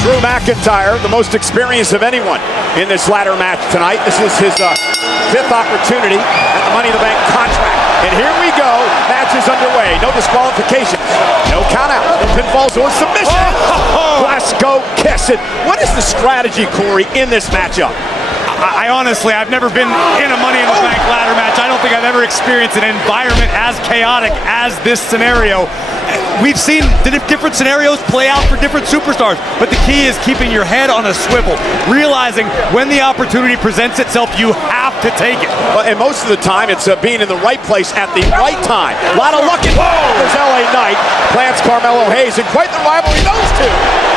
Drew McIntyre, the most experienced of anyone in this ladder match tonight. This is his fifth opportunity at the Money in the Bank contract. And here we go. Match is underway. No disqualifications. No countout. No pinfalls or submission. Let's go kiss it. What is the strategy, Corey, in this matchup? I honestly, I've never been in a Money in the Bank ladder match. I don't think I've ever experienced an environment as chaotic as this scenario. We've seen different scenarios play out for different superstars, but the key is keeping your head on a swivel, realizing when the opportunity presents itself, you have to take it. Well, and most of the time, it's being in the right place at the right time. A lot of luck involved. There's LA Knight, plants Carmelo Hayes, and quite the rivalry those two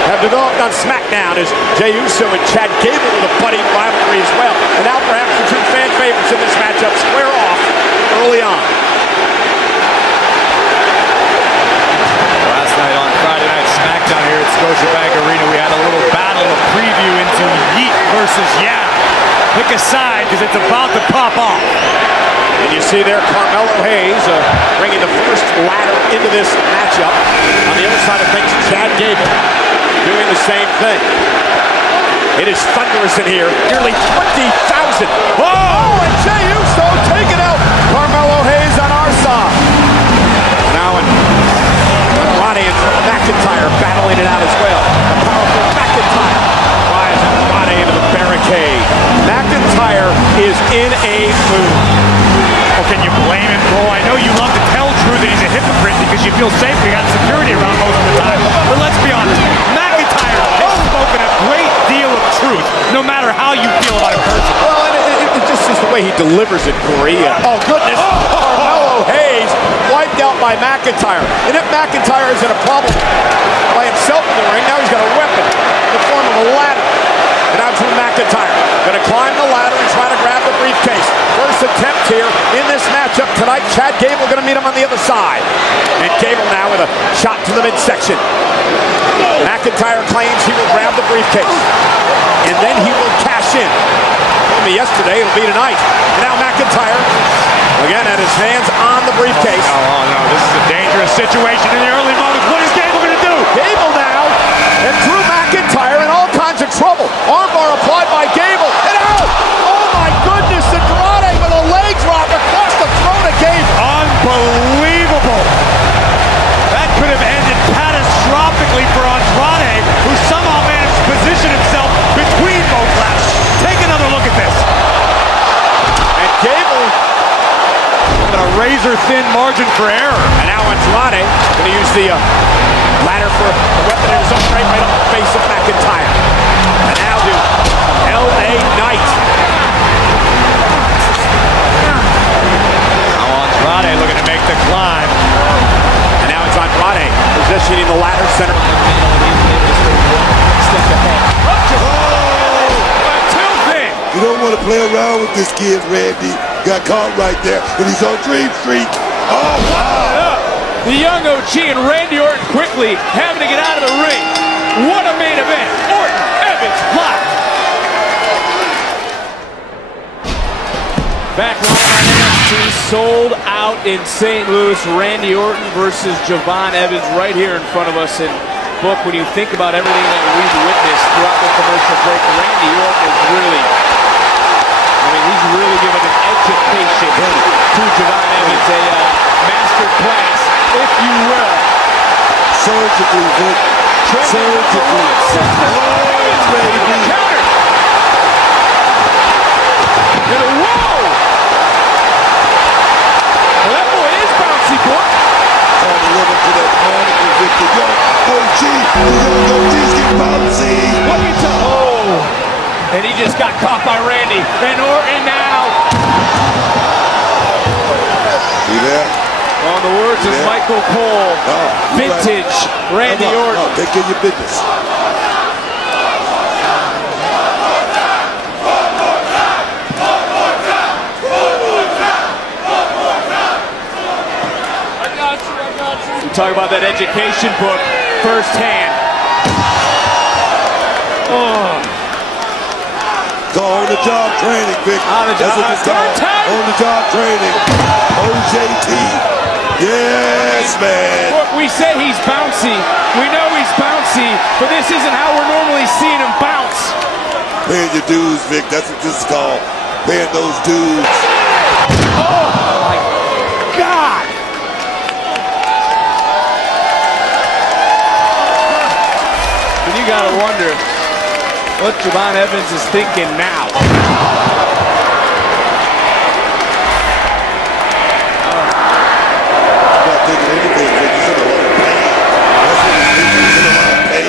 have developed on SmackDown as Jey Uso and Chad Gable with a budding rivalry as well. And now perhaps the two fan favorites in this matchup square off early on. Last night on Friday Night SmackDown here at Scotiabank Arena, we had a little battle, a preview into Yeet versus Yeah. Pick a side because it's about to pop off. And you see there Carmelo Hayes bringing the first ladder into this matchup. On the other side of things, Chad Gable doing the same thing. It is thunderous in here. Nearly 20,000. Oh, and Jey Uso taking out Carmelo Hayes on our side. Now Andrade and McIntyre battling it out as well. A powerful McIntyre drives Andrade into the barricade. McIntyre is in a mood. Well, can you blame him, Cole? I know you love to tell Drew that he's a hypocrite because you feel safe. We got security around most of the time. But let's be honest, McIntyre has spoken a great deal of truth, no matter how you feel about him personally. Well, and it just is the way he delivers it, Corey. Oh, goodness. Carmelo Hayes wiped out by McIntyre. And if McIntyre is in a problem by himself in the ring, now he's got a weapon in the form of a ladder. And now Drew McIntyre going to climb the ladder and try to grab the briefcase. First attempt here in this matchup tonight. Chad Gable going to meet him on the other side. And Gable now with a shot to the midsection. McIntyre claims he will grab the briefcase. And then he will cash in. Told me yesterday, it'll be tonight. And now McIntyre, again, had his hands on the briefcase. Oh, no, this is a dangerous situation in the early moments. What is Gable going to do? Gable now, and Drew McIntyre in all kinds of trouble. Armbar applied by Gable, and out! Oh my goodness, Andrade with a leg drop across the throat of Gable. Unbelievable. That could have ended catastrophically for Andrade, who somehow managed to position himself between both ladders. Take another look at this. And Gable with a razor-thin margin for error. And now Andrade going to use the ladder for a weapon in his own right on the face of McIntyre. And now to LA Knight. Now Andrade looking to make the climb. And now it's Andrade positioning the ladder center. You don't want to play around with this kid, Randy. Got caught right there, and he's on Dream Street. Oh, wow! The young OG and Randy Orton quickly having to get out of the ring. What a main event. Orton, Evans, live. Back live on NXT, sold out in St. Louis. Randy Orton versus Javon Evans right here in front of us. And Book, when you think about everything that we've witnessed throughout the commercial break, Randy Orton is really, he's really given an education to Javon Evans, a master class, if you will. Surgically, Vic. Surgically. Oh, baby. Counter. Whoa! Well, that boy is bouncy, boy. Trying to live up to that moniker, Victor. Yo, OG, the young OG's get bouncy. Look at and he just got caught by Randy. And Orton now. You there? On the words of Michael Cole, vintage Randy Orton. Take care of your business. Talk about that education book firsthand. On the job training, Vic. On the job, On the job training. OJT. Yes, man. Look, we say he's bouncy. We know he's bouncy, but this isn't how we're normally seeing him bounce. Paying your dues, Vic. That's what this is called. Paying those dues. Oh, my God. And you got to wonder what Javon Evans is thinking now.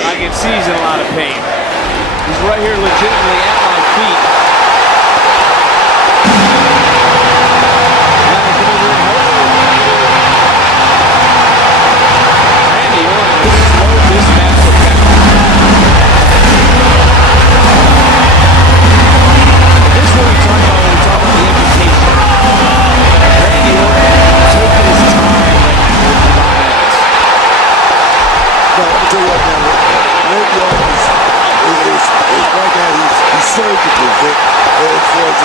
I can see he's in a lot of pain. He's right here legitimately at my feet. Randy Orton slowed this matchup down. This is what we talk about when we talk about the education. Randy Orton taking his time right now with Javon Evans. No, let me tell you right now, Randy Orton is right now, he's surgical, Vic, as far as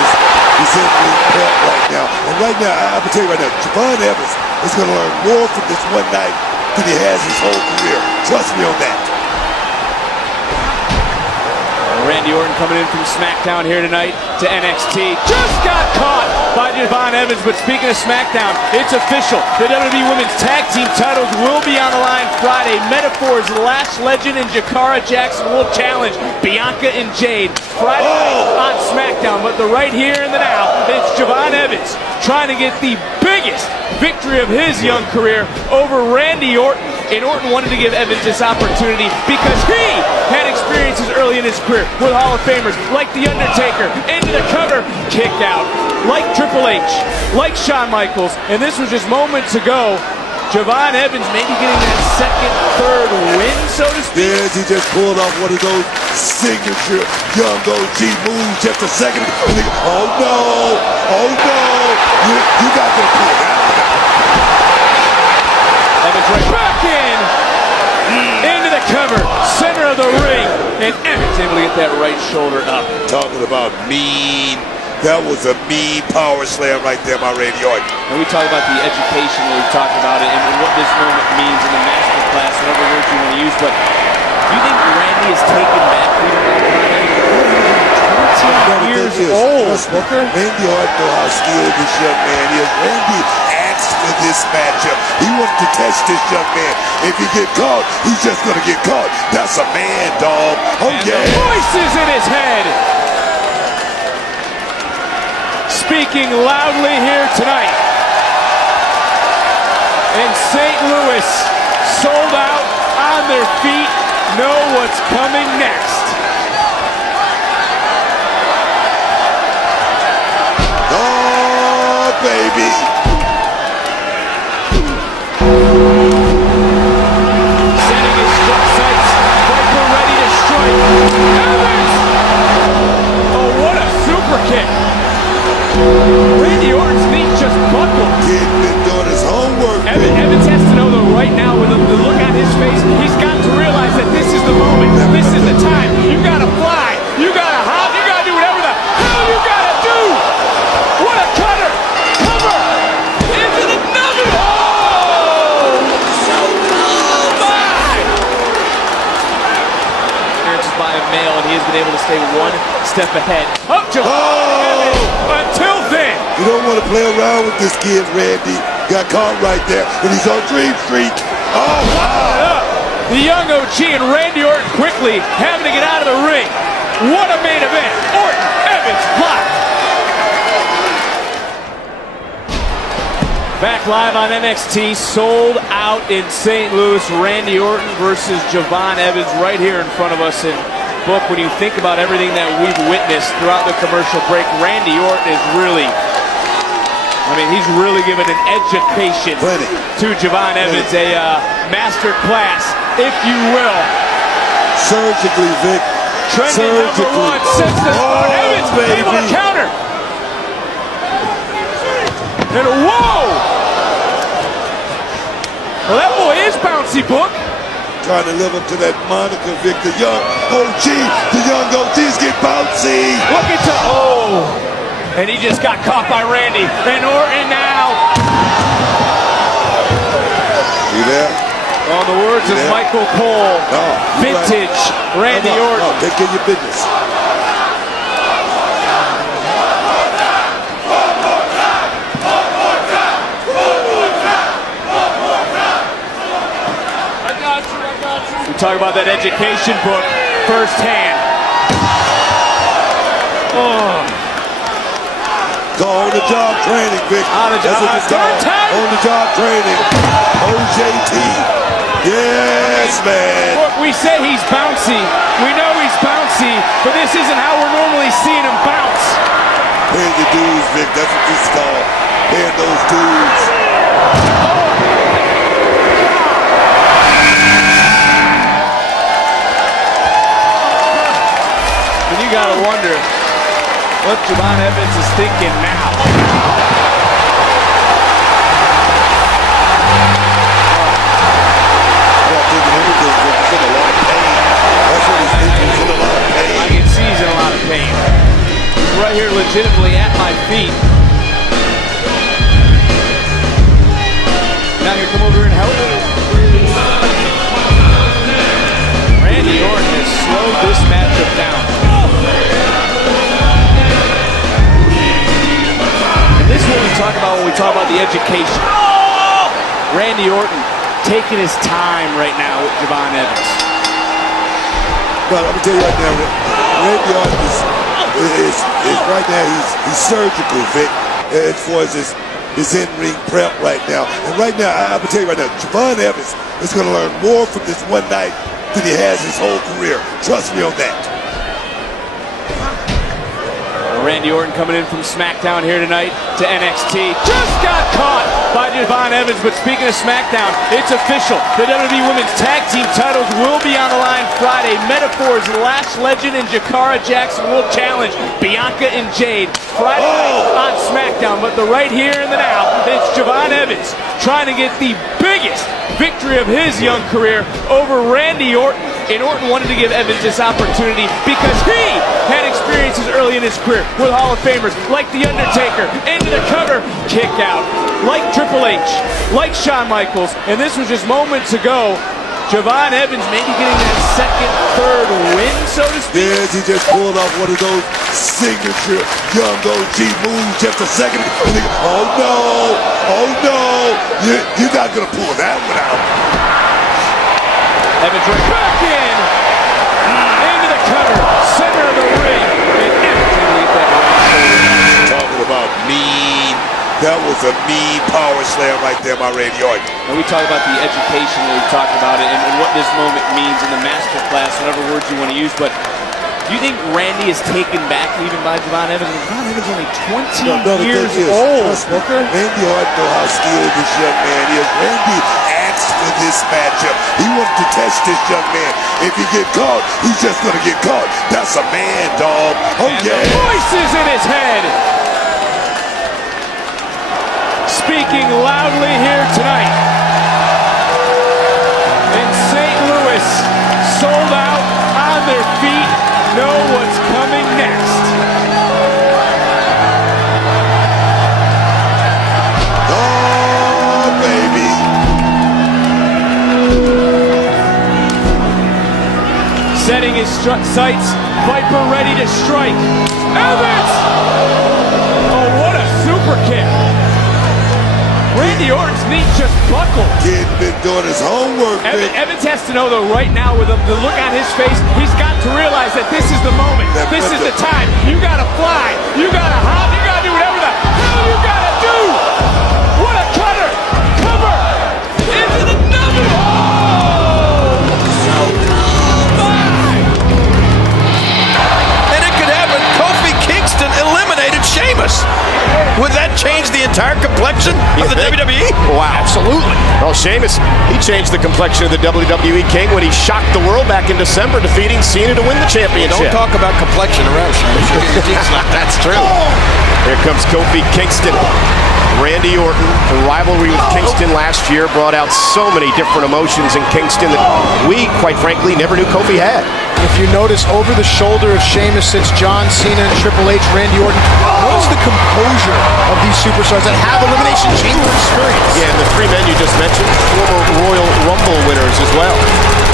he's in the prep right now. And right now, I'm going to tell you right now, Javon Evans is going to learn more from this one night than he has his whole career. Trust me on that. Randy Orton coming in from SmackDown here tonight to NXT. Just got caught by Javon Evans, but speaking of SmackDown, it's official. The WWE Women's Tag Team titles will be on the line Friday. Metaphor's Lash Legend and Jakara Jackson will challenge Bianca and Jade Friday night on SmackDown. But the right here and the now, it's Javon Evans trying to get the biggest victory of his young career over Randy Orton. And Orton wanted to give Evans this opportunity because he had experiences early in his career with Hall of Famers like The Undertaker, into the cover, kick out, like Triple H, like Shawn Michaels, and this was just moments ago. Javon Evans maybe getting that second, third win, so to speak. Yes, he just pulled off one of those signature young OG moves just a second. Oh no! Oh no! You got to pull that. Evans right back into the cover, center of the ring, and Evans able to get that right shoulder up. Talking about mean. That was a mean power slam right there by Randy Orton. And we talk about the education that we've talked about it and what this moment means in the master class, whatever word you want to use. But do you think Randy has taken back freedom of time? 20 years old, Booker. Randy Orton know how skilled this young man is. Randy asked for this matchup. He wanted to test this young man. If he get caught, he's just going to get caught. That's a man, dog. Oh, and yeah. the voices in his head speaking loudly here tonight. And St. Louis sold out on their feet, know what's coming next. Oh, baby. Setting his struck sights, Viper ready to strike. Evans! Oh, what a super kick. Randy Orton's knee just buckled. Kid been doing his homework. Evans has to know that right now, with the look on his face, he's got to realize that this is the moment. This is the time. You gotta fly. You gotta hop. You gotta do whatever the hell you gotta do. What a cutter. Cover. Into the nugget. Oh! My! Appearances by a male, and he has been able to stay one step ahead. Up Javon Evans. Until then. You don't want to play around with this kid, Randy. Got caught right there, and he's on Dream Street. Oh, wow. The young OG and Randy Orton quickly having to get out of the ring. What a main event. Orton, Evans, live. Back live on NXT, sold out in St. Louis. Randy Orton versus Javon Evans right here in front of us. And Book, when you think about everything that we've witnessed throughout the commercial break, Randy Orton is really, he's really given an education to Javon Evans, a master class, if you will. Surgically, Vic. Trending number one, sets the start. Evans able to counter. And whoa! Well, that boy is bouncy, Book. Trying to live up to that moniker, Vic. The young OG, the young OGs get bouncy. Look at and he just got caught by Randy. And Orton now. On the words of Michael Cole, vintage Randy Orton. No, take care of your business. We talk about that education book firsthand. Go on the job training, Vic. On the job, on the job training. OJT. Yes, man. Look, we say he's bouncy. We know he's bouncy, but this isn't how we're normally seeing him bounce. Paying the dues, Vic. That's what this is called. Paying those dues. And you gotta wonder what Javon Evans is thinking now. I can see he's in a lot of pain. He's right here legitimately at my feet. Now here, come over here and help. Randy Orton has slowed this matchup down. And this is what we talk about when we talk about the education. Randy Orton taking his time right now with Javon Evans. Well, I'm gonna tell you right now, Randy Orton is right now. He's surgical, Vic, as far as his in-ring prep right now. And right now, I'm gonna tell you right now, Javon Evans is gonna learn more from this one night than he has his whole career. Trust me on that. Randy Orton coming in from SmackDown here tonight to NXT. Just got caught by Javon Evans, but speaking of SmackDown, it's official. The WWE Women's Tag Team titles will be on the line Friday. Metaphor's Lash Legend and Jakara Jackson will challenge Bianca and Jade Friday night on SmackDown. But the right here and the now, it's Javon Evans trying to get the biggest victory of his young career over Randy Orton. And Orton wanted to give Evans this opportunity because he had experiences early in his career with Hall of Famers like The Undertaker, into the cover, kick out, like Triple H, like Shawn Michaels, and this was just moments ago. Javon Evans maybe getting that second, third win, so to speak. Yes, he just pulled off one of those signature young OG moves just a second. Oh no, you're not gonna pull that one out. Evans right back in, into the cover, center of the ring, and Evans can leave that right shoulder. Talking about mean. That was a mean power slam right there by Randy Orton. And we talk about the education that we've talked about it and what this moment means in the master class, whatever words you want to use. But do you think Randy is taken back even by Javon Evans? Javon Evans is only 20 years old. Randy Orton knows how skilled this young man is. Randy asked for this matchup. He wanted to test this young man. If he get caught, he's just going to get caught. That's a man, dog. Oh, and yeah. The voices in his head. Speaking loudly here tonight in St. Louis, sold out on their feet, know what's coming next. Oh, baby. Setting his sights, Viper ready to strike. Evans! Oh, what a super kick. Randy Orton's knee just buckled. Kid been doing his homework, man. Evans has to know though right now with the look on his face, he's got to realize that this is the moment. This is the time. You gotta fly. You gotta hop. You gotta do whatever the hell you gotta do. What a cutter. Cover. Into the number. Oh! And it could happen. Kofi Kingston eliminated Sheamus. Would that change the entire complexion of the WWE? Wow. Absolutely. Well, Sheamus, he changed the complexion of the WWE King when he shocked the world back in December, defeating Cena to win the championship. Don't talk about complexion around Sheamus. That's true. Here comes Kofi Kingston. Randy Orton, the rivalry with Kingston last year brought out so many different emotions in Kingston that we, quite frankly, never knew Kofi had. If you notice, over the shoulder of Sheamus sits John Cena and Triple H, Randy Orton. Notice the composure of these superstars that have Elimination Chamber experience. Yeah, and the three men you just mentioned, former Royal Rumble winners as well.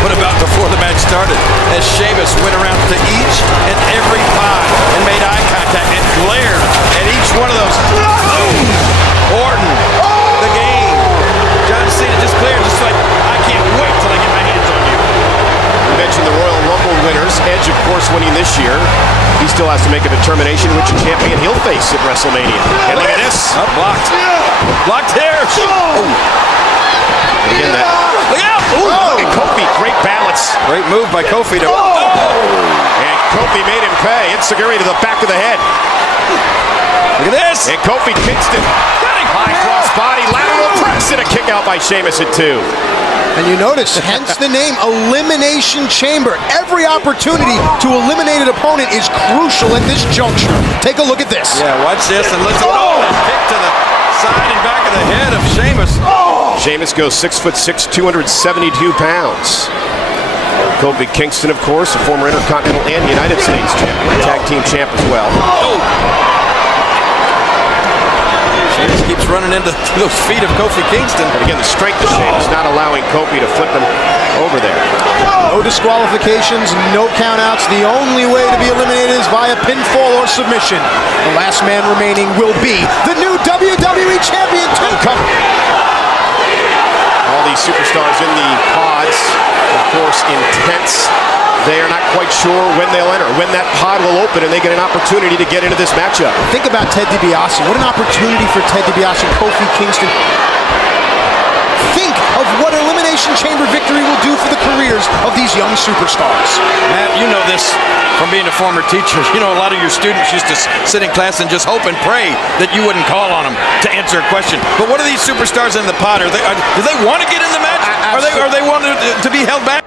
What about before the match started? As Sheamus went around to each and every pod and made eye contact and glared at each one of those. Orton, the game. John Cena just glared, just like, I can't wait till I get my hands on you. You mentioned the Royal Rumble winners. Edge, of course, winning this year. He still has to make a determination which champion he'll face at WrestleMania. And look at this. Oh, blocked. Blocked there. Oh. Again, that. Look out. Look at Kofi. Great balance. Great move by Kofi to. And Kofi made him pay. Enziguri to the back of the head. Look at this. And Kofi Kingston. High cross body. Lateral press and a kick out by Sheamus at 2. And you notice, hence the name Elimination Chamber. Every opportunity to eliminate an opponent is crucial at this juncture. Take a look at this. Yeah, watch this and listen. Oh, that kick to the side and back of the head of Sheamus. Sheamus goes 6'6", 272 pounds. Kofi Kingston, of course, a former Intercontinental and United States champion, tag team champ as well. Sheamus keeps running into those feet of Kofi Kingston. And again, the strength of Sheamus not allowing Kofi to flip him over there. No disqualifications, no countouts. The only way to be eliminated is via pinfall or submission. The last man remaining will be the new WWE Champion. All these superstars in the pods, of course, intense. They are not quite sure when they'll enter, when that pod will open and they get an opportunity to get into this matchup. Think about Ted DiBiase. What an opportunity for Ted DiBiase and Kofi Kingston. Think of what an Elimination Chamber victory will do for the careers of these young superstars. Matt, you know this from being a former teacher. You know, a lot of your students used to sit in class and just hope and pray that you wouldn't call on them to answer a question. But what are these superstars in the pod? Do they want to get in the match? Are they want to be held back?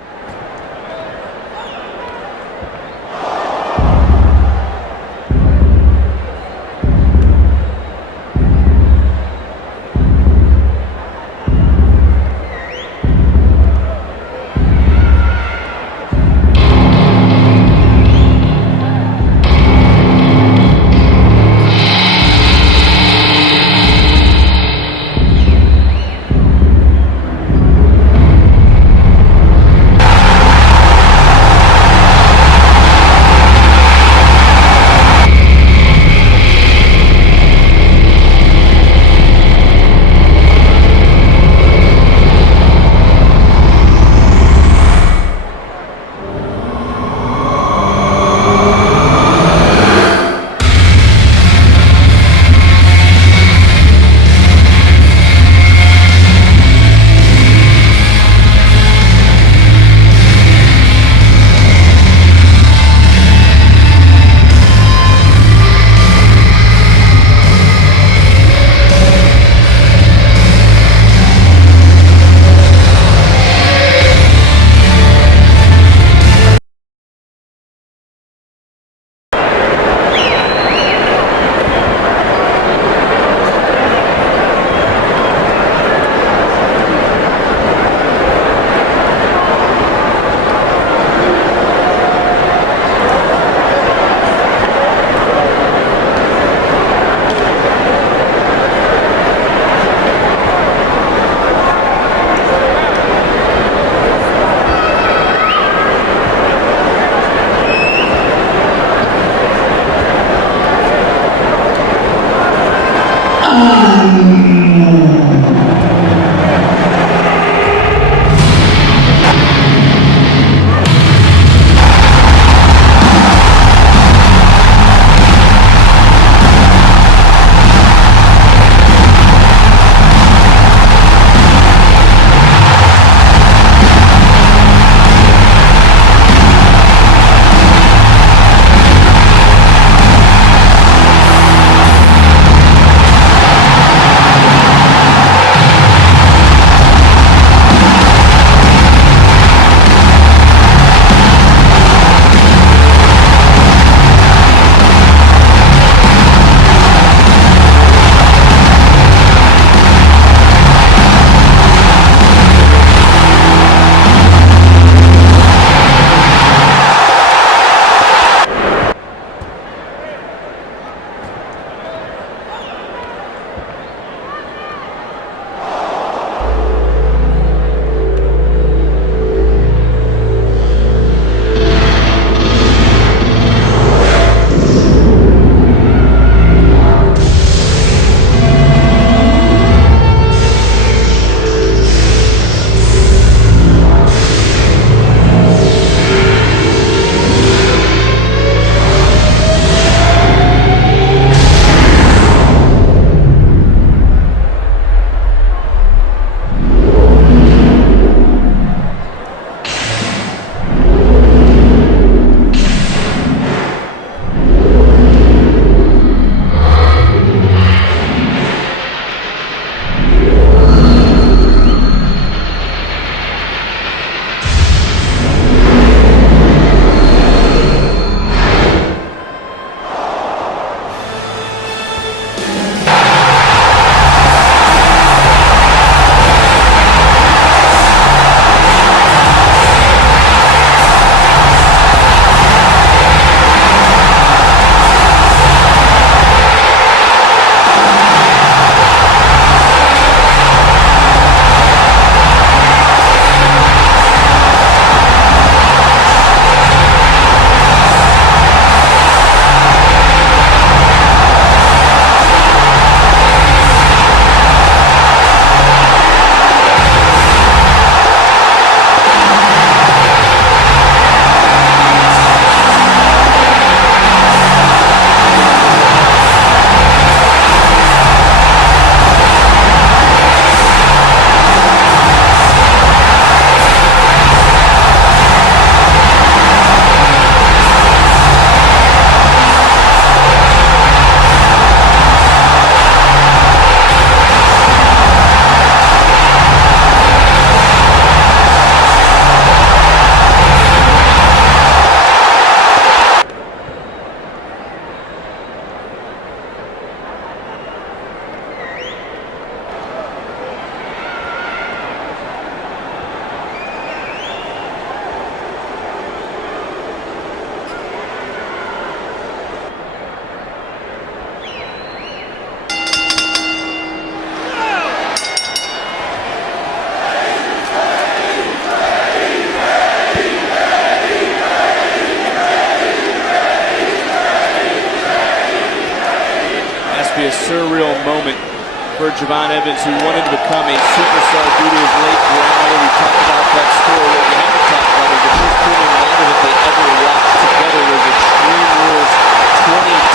for Javon Evans, who wanted to become a superstar due to his late grandmother. We talked about that story. What we haven't talked about is the first premium live that they ever watched together was Extreme Rules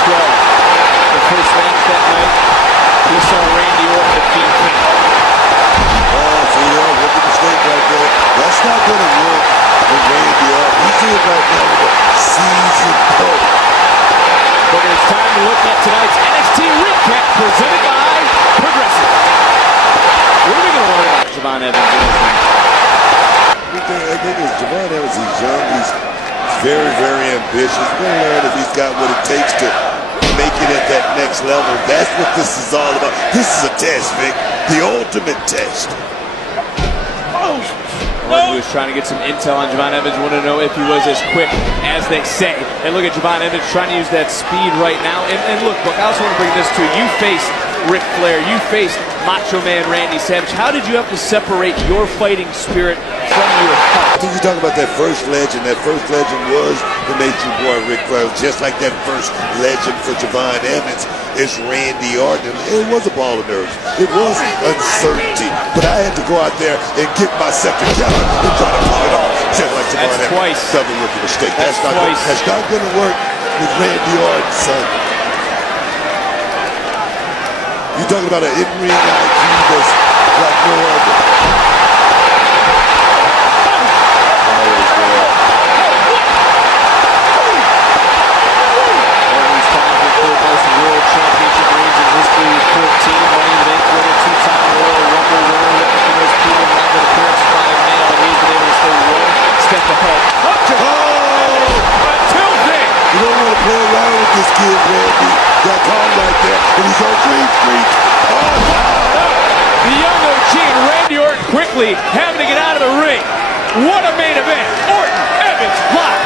2012. The first match that night, we saw Randy Orton defeat King. Oh, see, rookie mistake right there. That's not going to work with Randy Orton. He's in right now with a seasoned pro. But it's time to look at tonight's NXT recap presented by Progressive. What are we going to learn about Javon Evans in this match? I think is Javon Evans, he's young, he's very, very ambitious. We're going to learn if he's got what it takes to make it at that next level. That's what this is all about. This is a test, Vic. The ultimate test. Orton was trying to get some intel on Javon Evans, wanted to know if he was as quick as they say. And look at Javon Evans trying to use that speed right now. And look, I also want to bring this to you. You faced Ric Flair, you faced Macho Man Randy Savage. How did you have to separate your fighting spirit from your heart? I think you're talking about that first legend. That first legend was the Nature Boy Ric Flair. Just like that first legend for Javon Evans is Randy Orton. It was a ball of nerves. It was uncertainty. But I had to go out there and get my second counter and try to pull it off. Just like Javon Evans. Twice. Double rookie mistake. That's not going to work with Randy Orton, son. You're talking about an in-ring IQ that's like no other. Always there. Orton's tied for third most world championship reigns in history with 14. Money in the Bank winner, two-time Royal Rumble winner, looking for most premium live appearance by a male, and he's been able to stay one step ahead. Until then. You don't want to play around with this kid, Randy. Got caught right there, and he's on Dream Street. The young OG and Randy Orton quickly having to get out of the ring. What a main event. Orton, Evans, live.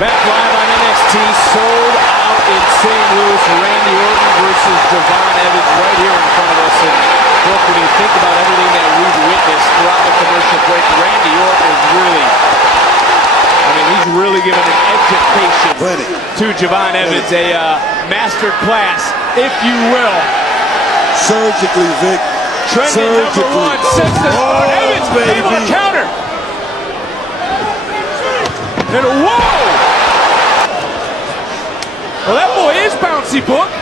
Back live on NXT, sold out in St. Louis. Randy Orton versus Javon Evans right here in front of us. And look, when you think about everything that we've witnessed throughout the commercial break, Randy Orton is he's really given an education to Javon Evans, a master class, if you will. Surgically, Vic. Trending number one, sets the Evans able to counter. And whoa! Well, that boy is bouncy, Book.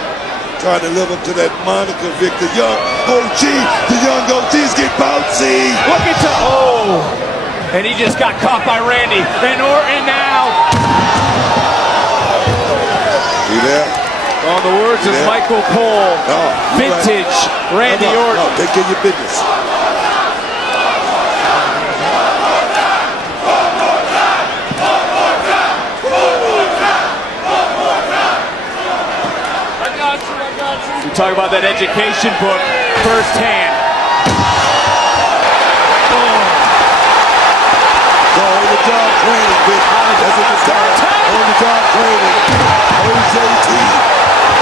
Trying to live up to that moniker, Vic. The young OG, the young OGs get bouncy. Look at and he just got caught by Randy. And Orton now. You there? On the words of Michael Cole, vintage Randy Orton. No, take care of your business. We talk about that education book firsthand. On-the-job training, Vic. That's what it's called. On-the-job training. OJT.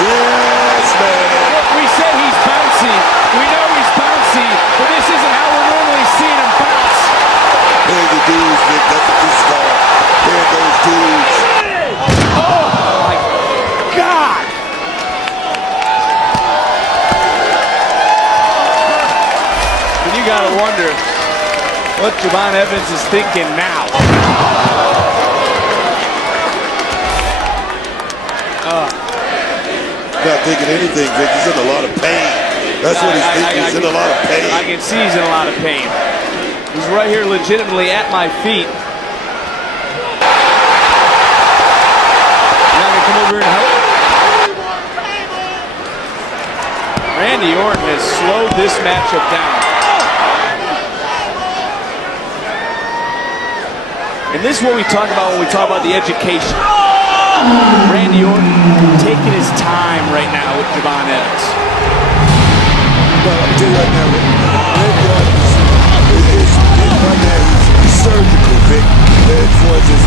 Yes, man. Look, we said he's bouncy. We know he's bouncy, but this isn't how we're normally seeing him bounce. Pay the dues, Vic. That's what this is called. Pay those dues. Oh, my God. And you got to wonder what Javon Evans is thinking now. Not thinking anything, Vic. He's in a lot of pain. That's what he's thinking. He's in a lot of pain. I can see he's in a lot of pain. He's right here legitimately at my feet. Now gonna come over and help. Randy Orton has slowed this matchup down. And this is what we talk about when we talk about the education. Randy Orton taking his time right now with Javon Evans. Well, I'm telling you right now, Randy Orton is right now, he's surgical, Vic. As far as his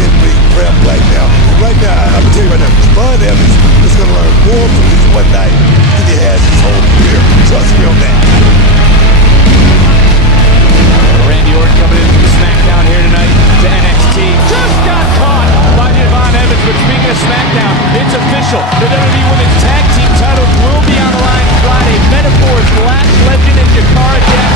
in-ring prep right now. And right now, I'm telling you right now, Javon Evans is going to learn more from this one night than he has his whole career. Trust me on that. Randy Orton coming in from SmackDown here tonight to NXT. Just got caught by Javon Evans, but speaking of SmackDown, it's official. crucial. The WWE Women's Tag Team titles will be on the line Friday. Metaphor's Last Legend and Jakara Jackson